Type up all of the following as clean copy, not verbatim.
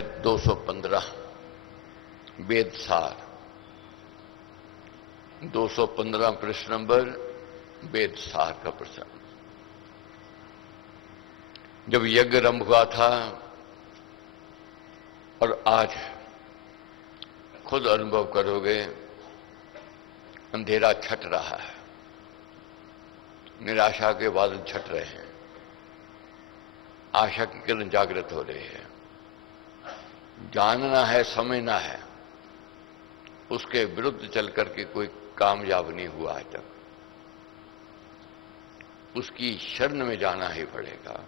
है 215 वेद सार। 215 प्रश्न नंबर वेद सार का प्रसंग। जब यज्ञ आरंभ हुआ था और आज खुद अनुभव करोगे, अंधेरा छट रहा है, निराशा के बादल छट रहे हैं, आशा की किरण जागृत हो रही है। जानना है, समझना है, उसके विरुद्ध चल करके कोई कामयाब नहीं हुआ आज तक। उसकी शरण में जाना ही पड़ेगा।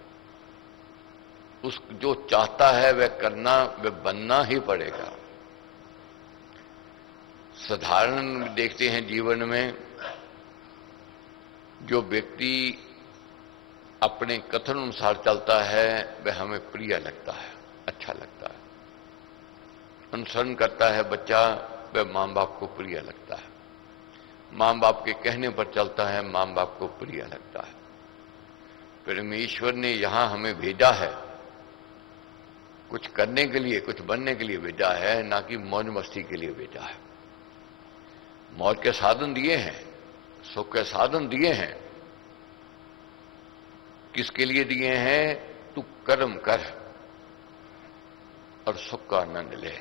उस जो चाहता है वह करना, वह बनना ही पड़ेगा। साधारण देखते हैं जीवन में, जो व्यक्ति अपने कथन अनुसार चलता है वह हमें प्रिय लगता है, अच्छा लगता है। अनुसरण करता है बच्चा, वह मां बाप को प्रिय लगता है। मां बाप के कहने पर चलता है, मां बाप को प्रिय लगता है। परमेश्वर ने यहां हमें भेजा है कुछ करने के लिए, कुछ बनने के लिए भेजा है, ना कि मौज मस्ती के लिए भेजा है। मौज के साधन दिए हैं, सुख के साधन दिए हैं। किसके लिए दिए हैं? तू कर्म कर और सुख का आनंद ले।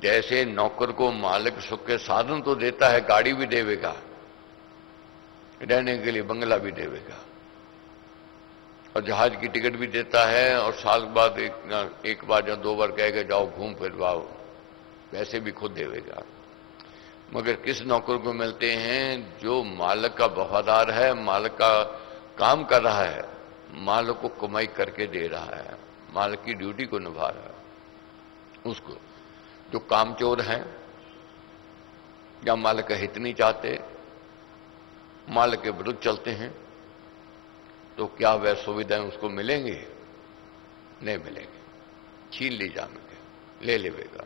जैसे नौकर को मालिक सुख के साधन तो देता है, गाड़ी भी देवेगा, रहने के लिए बंगला भी देवेगा, और जहाज की टिकट भी देता है, और साल बाद एक बार या 2 बार कहेगा जाओ घूम फिर आओ, वैसे भी खुद देवेगा। मगर किस नौकर को मिलते हैं? जो मालिक का वफादार है, मालिक का काम कर रहा है, मालिक को कमाई करके दे रहा है, मालिक की ड्यूटी को निभा रहा है। उसको जो कामचोर हैं या मालिक का हित नहीं चाहते, मालिक के विरुद्ध चलते हैं, तो क्या वह सुविधाएं उसको मिलेंगे? नहीं मिलेंगे, छीन ली जाएंगे, ले लेगा।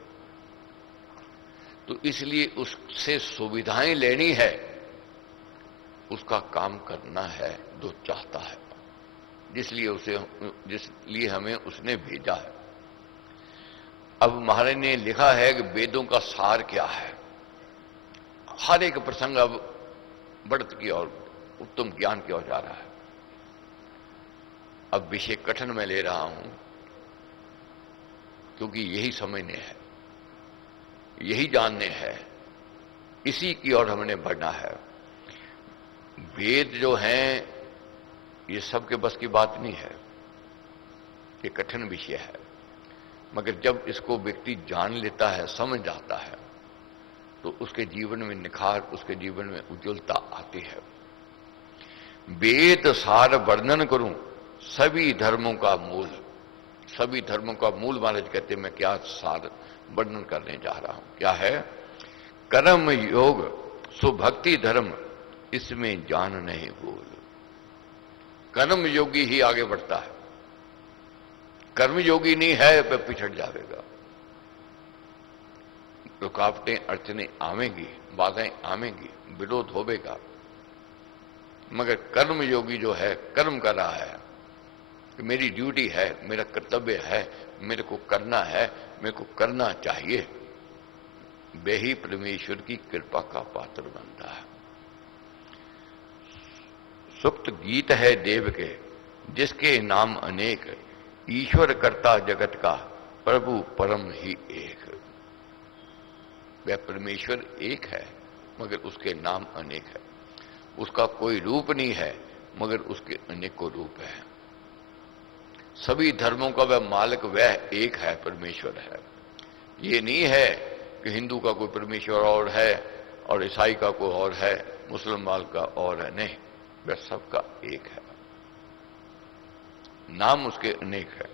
तो इसलिए उससे सुविधाएं लेनी है, उसका काम करना है जो चाहता है, जिसलिए हमें उसने भेजा है। अब महाराज ने लिखा है कि वेदों का सार क्या है। हर एक प्रसंग अब बढ़त की और उत्तम ज्ञान की ओर जा रहा है। अब विषय कठिन में ले रहा हूं, क्योंकि यही समझने है, यही जानने हैं, इसी की ओर हमने बढ़ना है। वेद जो हैं ये सबके बस की बात नहीं है, ये कठिन विषय है। मगर जब इसको व्यक्ति जान लेता है, समझ जाता है, तो उसके जीवन में निखार, उसके जीवन में उज्ज्वलता आती है। वेद सार वर्णन करूं सभी धर्मों का मूल। सभी धर्मों का मूल महाराज कहते मैं क्या सार वर्णन करने जा रहा हूं। क्या है? कर्म योग सुभक्ति धर्म, इसमें जान नहीं भूल। कर्म योगी ही आगे बढ़ता है, कर्म योगी नहीं है वह पिछड़ जाएगा। रुकावटें अड़चने आवेंगी, बाधाएं आवेंगी, विरोध होवेगा, मगर कर्म योगी जो है कर्म कर रहा है कि मेरी ड्यूटी है, मेरा कर्तव्य है, मेरे को करना है, मेरे को करना चाहिए, वे ही परमेश्वर की कृपा का पात्र बनता है। सुप्त गीत है देव के, जिसके नाम अनेक, ईश्वर करता जगत का, प्रभु परम ही एक। वह परमेश्वर एक है, मगर उसके नाम अनेक है। उसका कोई रूप नहीं है, मगर उसके अनेकों रूप है। सभी धर्मों का वह मालिक वह एक है, परमेश्वर है। ये नहीं है कि हिंदू का कोई परमेश्वर और है और ईसाई का कोई और है, मुसलमान का और है, नहीं, वह सबका एक है, नाम उसके अनेक है।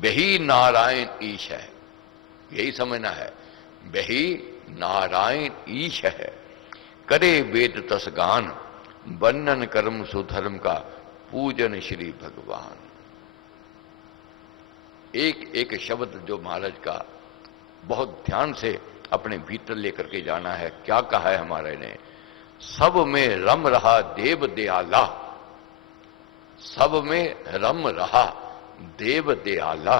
वही नारायण ईश है, यही समझना है। वही नारायण ईश है, करे वेद तस गान, वर्णन कर्म सुधर्म का, पूजन श्री भगवान। एक एक शब्द जो महाराज का बहुत ध्यान से अपने भीतर लेकर के जाना है। क्या कहा है हमारे ने? सब में रम रहा देव दयाला, सब में रम रहा देव दयाला,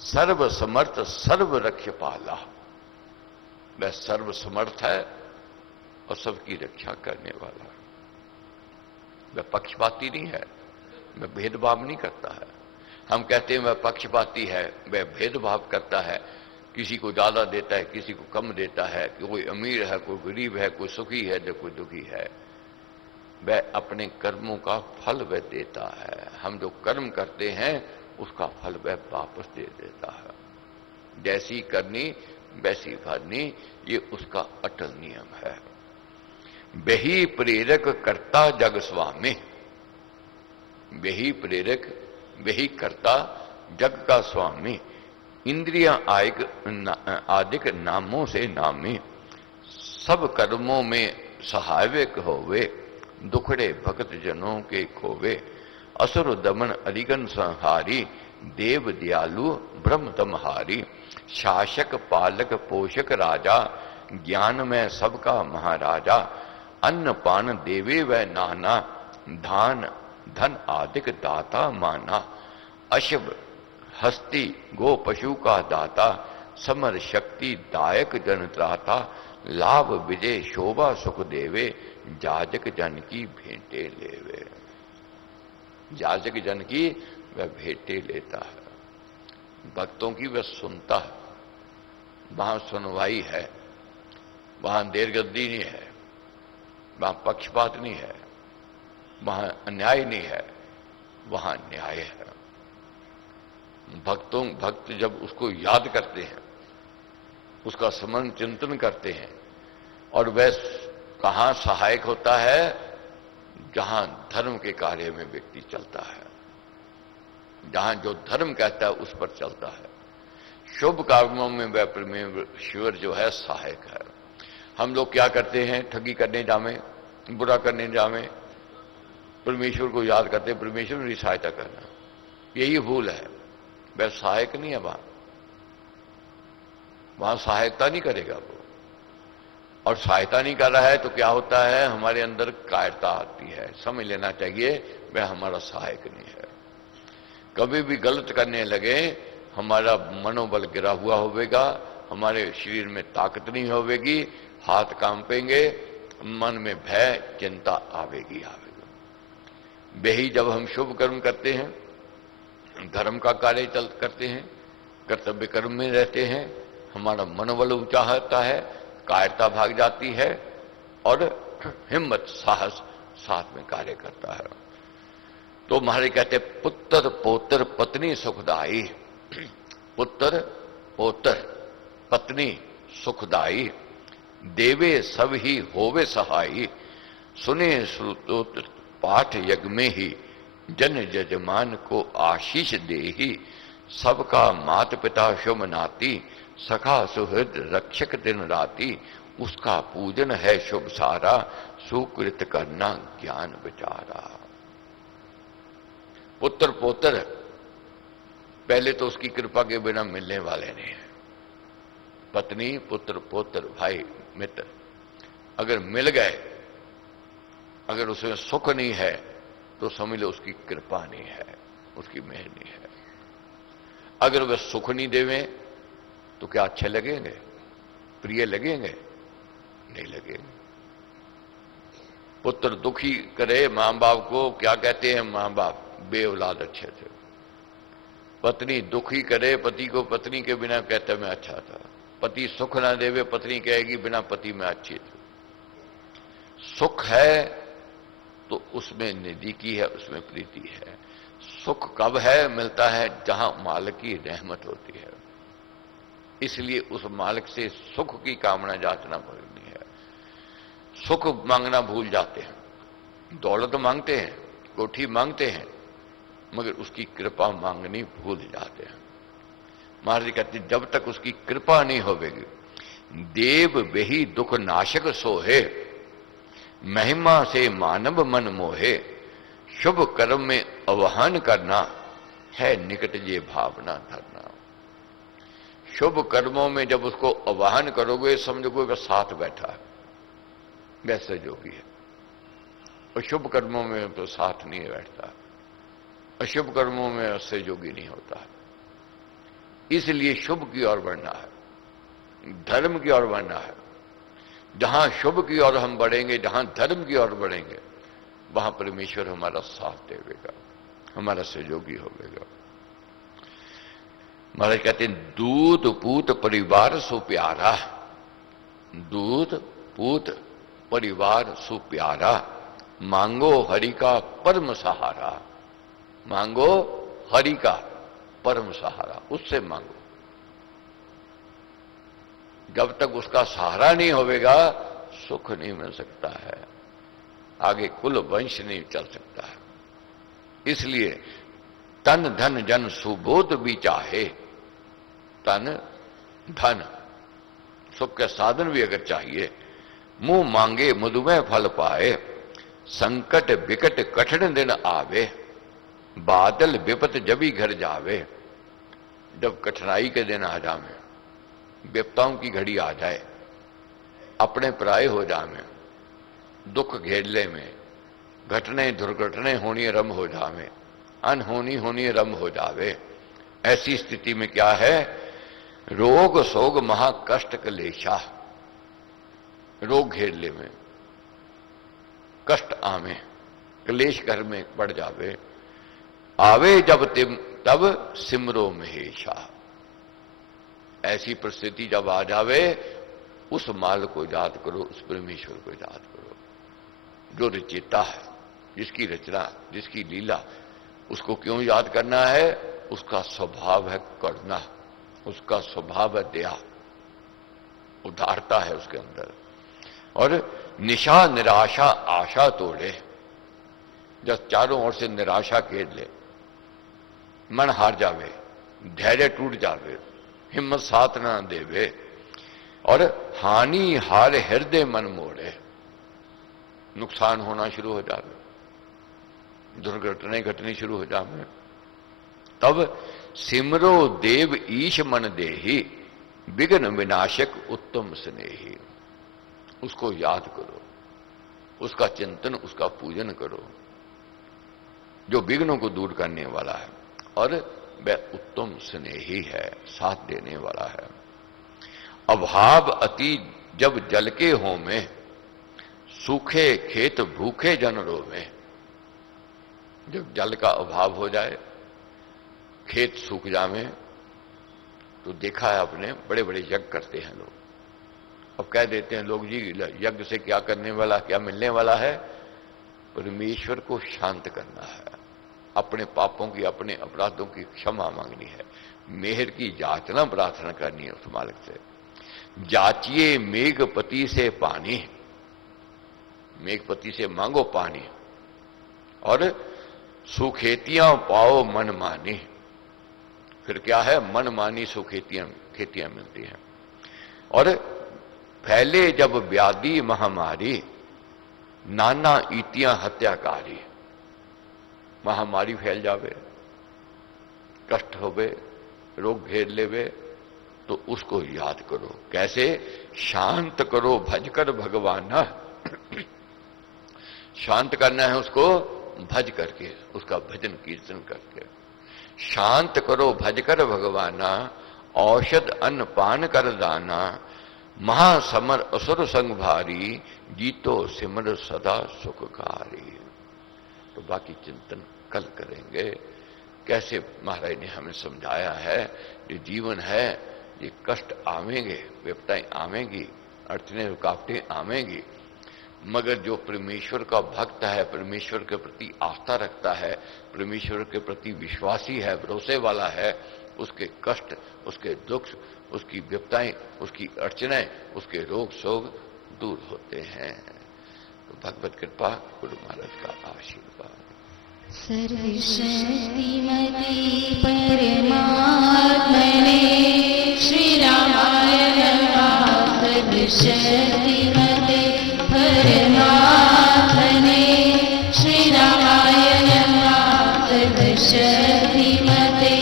सर्व समर्थ सर्व रक्षपाला। वह सर्व समर्थ है और सबकी रक्षा करने वाला है। वह पक्षपाती नहीं है, वह भेदभाव नहीं करता है। हम कहते हैं वह पक्षपाती है, वह भेदभाव करता है, किसी को ज्यादा देता है, किसी को कम देता है, कि कोई अमीर है, कोई गरीब है, कोई सुखी है तो कोई दुखी है। वह अपने कर्मों का फल वह देता है। हम जो कर्म करते हैं उसका फल वह वापस दे देता है। जैसी करनी वैसी भरनी, ये उसका अटल नियम है। वही प्रेरक करता जग स्वामी। वही प्रेरक, वही कर्ता, जग का स्वामी। इंद्रियां आदिक नामों से नामी। सब कर्मों में सहायक होवे, दुखड़े भक्त जनों के खोवे। असुर दमन अरिगन संहारी, देव दयालु ब्रह्म तमहारी। शासक पालक पोषक राजा, ज्ञान में सबका महाराजा। अन्न पान देवे वह नाना, धान धन आदिक दाता माना। अशुभ हस्ती गो पशु का दाता, समर शक्ति दायक जन त्राता। लाभ विजय शोभा सुख देवे, जाजक जन की भेंटे लेवे। जाजक जन की वह भेंटे लेता है, भक्तों की वह सुनता है। वहां सुनवाई है, वहां देरगद्दी नहीं है, वहां पक्षपात नहीं है, वहां अन्याय नहीं है, वहां न्याय है। भक्त जब उसको याद करते हैं, उसका स्मरण चिंतन करते हैं, और वह कहां सहायक होता है? जहां धर्म के कार्य में व्यक्ति चलता है, जहां जो धर्म कहता है उस पर चलता है। शुभ कर्मों में वह परमेश्वर जो है सहायक है। हम लोग क्या करते हैं? ठगी करने जावे, बुरा करने जावे, परमेश्वर को याद करते, परमेश्वर मेरी सहायता करना, यही भूल है। वह सहायक नहीं है, वहां सहायता नहीं करेगा वो। और सहायता नहीं कर रहा है तो क्या होता है? हमारे अंदर कायरता आती है। समझ लेना चाहिए वह हमारा सहायक नहीं है। कभी भी गलत करने लगे, हमारा मनोबल गिरा हुआ होवेगा, हमारे शरीर में ताकत नहीं होवेगी, हाथ कांपेंगे, मन में भय चिंता आवेगी। वही जब हम शुभ कर्म करते हैं, धर्म का कार्य करते हैं, कर्तव्य कर्म में रहते हैं, हमारा मनोबल ऊंचा होता है, कायरता भाग जाती है, और हिम्मत साहस साथ में कार्य करता है। तो महाराज कहते पुत्र पोत्र पत्नी सुखदाई। पुत्र पोत्र पत्नी सुखदाई, देवे सब ही होवे सहाई। सुने श्रुतोत्र पाठ यज्ञ में ही, जन जजमान को आशीष दे ही। सबका मात पिता शुभ नाती, सखा सुहृद रक्षक दिन राती। उसका पूजन है शुभ सारा, सुकृत करना ज्ञान विचारा। पुत्र पोत्र पहले तो उसकी कृपा के बिना मिलने वाले नहीं है। पत्नी पुत्र पोत्र भाई मित्र अगर मिल गए, अगर उसमें सुख नहीं है तो समझ लो उसकी कृपा नहीं है, उसकी मेहर नहीं है। अगर वह सुख नहीं देवे तो क्या अच्छे लगेंगे, प्रिय लगेंगे? नहीं लगेंगे। पुत्र दुखी करे मां बाप को, क्या कहते हैं मां बाप? बे औलाद अच्छे थे। पत्नी दुखी करे पति को, पत्नी के बिना कहते मैं अच्छा था। पति सुख ना देवे, पत्नी कहेगी बिना पति में अच्छी थी। सुख है तो उसमें नजदीकी है, उसमें प्रीति है। सुख कब है मिलता है? जहां मालिक की रहमत होती है। इसलिए उस मालिक से सुख की कामना जांचना पड़ती है। सुख मांगना भूल जाते हैं, दौलत मांगते हैं, कोठी मांगते हैं, मगर उसकी कृपा मांगनी भूल जाते हैं। महाराज कहते जब तक उसकी कृपा नहीं होगी, देव वही दुख नाशक सोहे। महिमा से मानव मन मोहे। शुभ कर्म में आह्वान करना है, निकट ये भावना धरना। शुभ कर्मों में जब उसको आह्वान करोगे, समझोगे वह साथ बैठा है, वैसे जोगी है। और शुभ कर्मों में तो साथ नहीं बैठता, अशुभ कर्मों में उससे जोगी नहीं होता है। इसलिए शुभ की ओर बढ़ना है, धर्म की ओर बढ़ना है। जहां शुभ की ओर हम बढ़ेंगे, जहां धर्म की ओर बढ़ेंगे, वहां परमेश्वर हमारा साथ देगा, हमारा सहयोगी होगा। महाराज कहते हैं दूध पूत परिवार सो प्यारा, दूध पूत परिवार सो प्यारा, मांगो हरि का परम सहारा, मांगो हरि का परम सहारा, उससे मांगो। जब तक उसका सहारा नहीं होगा सुख नहीं मिल सकता है, आगे कुल वंश नहीं चल सकता है। इसलिए तन धन जन सुबोध भी चाहे, तन धन सुख के साधन भी अगर चाहिए, मुंह मांगे मधुमेह फल पाए, संकट विकट कठिन दिन आवे, बादल विपत जभी घर जावे। जब कठिनाई के दिन आ जावे, विपताओं की घड़ी आ जाए, अपने पराये हो जावे, दुख घेरले में, घटने दुर्घटने होनी रम हो जावे, अनहोनी होनी रम हो जावे। ऐसी स्थिति में क्या है, रोग सोग महा कष्ट कलेशा, रोग घेरले में, कष्ट आवे, क्लेश घर में पड़ जावे, आवे जब तब सिमरो महेशा। ऐसी परिस्थिति जब आ जावे, उस माल को याद करो, उस परमेश्वर को याद करो जो रचयिता है, जिसकी रचना, जिसकी लीला। उसको क्यों याद करना है, उसका स्वभाव है करुणा, उसका स्वभाव है दया, उदारता है उसके अंदर। और निशा निराशा आशा तोड़े, जब चारों ओर से निराशा घेर ले, मन हार जावे, धैर्य टूट जावे, हिम्मत साथ ना देवे, और हानि हार हृदय मन मोड़े, नुकसान होना शुरू हो जावे, दुर्घटनाएं घटनी शुरू हो जावे, तब सिमरो देव ईश मन देही, विघ्न विनाशक उत्तम स्नेही। उसको याद करो, उसका चिंतन, उसका पूजन करो, जो विघ्नों को दूर करने वाला है, और वह उत्तम स्नेही है, साथ देने वाला है। अभाव अति जब जल के हो में, सूखे खेत भूखे जन रोवे। जब जल का अभाव हो जाए, खेत सूख जावे, तो देखा है आपने, बड़े बड़े यज्ञ करते हैं लोग। अब कह देते हैं लोग, जी यज्ञ से क्या करने वाला, क्या मिलने वाला है? परमेश्वर को शांत करना है, अपने पापों की, अपने अपराधों की क्षमा मांगनी है, मेहर की याचना प्रार्थना करनी है उस मालिक से। जाचिए मेघपति से पानी, मेघपति से मांगो पानी, और सुखेतियां पाओ मन मानी। फिर क्या है, मन मानी सुखेतियां मिलती हैं। और फैले जब व्याधि महामारी, नाना ईतियां हत्याकारी। महामारी फैल जावे, कष्ट होवे, रोग घेर लेवे, तो उसको याद करो। कैसे? शांत करो भजकर भगवान। शांत करना है उसको भज करके, उसका भजन कीर्तन करके। शांत करो भजकर भगवाना, औषध अन्न पान कर दाना, महासमर असुर संग भारी, जीतो सिमर सदा सुखकारी। तो बाकी चिंतन कल करेंगे। कैसे महाराज ने हमें समझाया है, ये जीवन है, ये कष्ट आवेंगे, विपदाएं आवेंगी, अड़चने रुकावटें आवेंगी, मगर जो परमेश्वर का भक्त है, परमेश्वर के प्रति आस्था रखता है, परमेश्वर के प्रति विश्वासी है, भरोसे वाला है, उसके कष्ट, उसके दुख, उसकी विपदाएं, उसकी अड़चनें, उसके रोग शोक दूर होते हैं। तो भगवत कृपा, गुरु महाराज का आशीर्वाद। सर्वशक्तिमते परमात्मने श्री रामाय नमः। सर्वशक्तिमते परमात्मने श्री रामाय नमः। सर्वशक्तिमते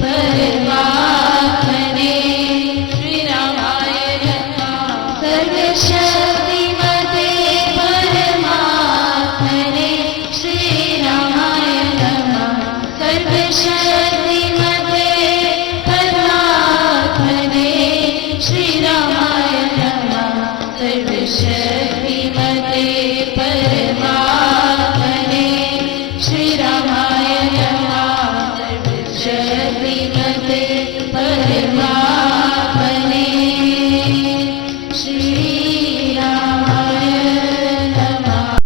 परमात्मने श्री रामाय नमः। सर्वशक्तिमते परमात्मने श्री रामाय नमः। सर्वशक्तिमते शरणं